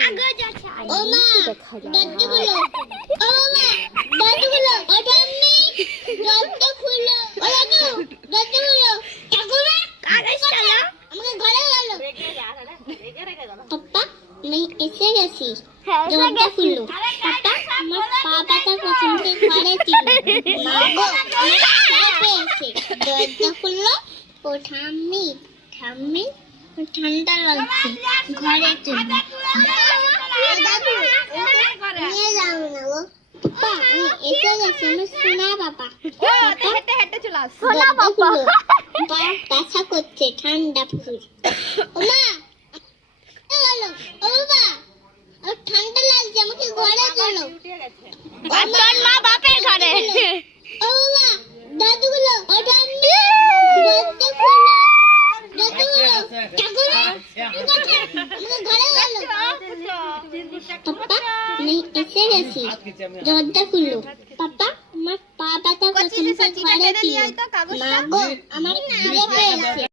কাগজ আছে ও মা দরজা খুলো ও মা দরজা খুলো ও ঠাম্মি দরজা খুলো ও দাদু দরজা খুলো ঠাকুমা কাগজ চালা আমাকে ঘরে গেল পাপা আমি এসে গেছি দরজা খুলো পাপা আমার পা ব্যথা করছে ঘরে ছিল মা গো আমার এসে দরজা খুলো ও ঠাম্মি ঠাম্মি ঠান্ডা লাগছে ঘরে চলো দাদু নিয়ে যাও না গো পাপা আমি এসে গেছি আমার সোনা বাবা হেঁটে হেঁটে চলে আস সোনা বাবা পা ব্যথা করছে ঠান্ডা ফুল ও মা চলো ও বাবা আর ঠান্ডা লাগছে আমাকে ঘরে চলো আর তোর মা বাপের ঘরে ও বাবা দাদু গুলো ও ঠাম্মি দাদু গুলো দাদু গুলো ঠাকুমা আমাকে ঘরে গেল পাপা আমি এসে গেছি দরজা খুলো পাপা আমার পা ব্যথা করছে ঘরে ছিল মা গো আমার খিদে পেয়েছে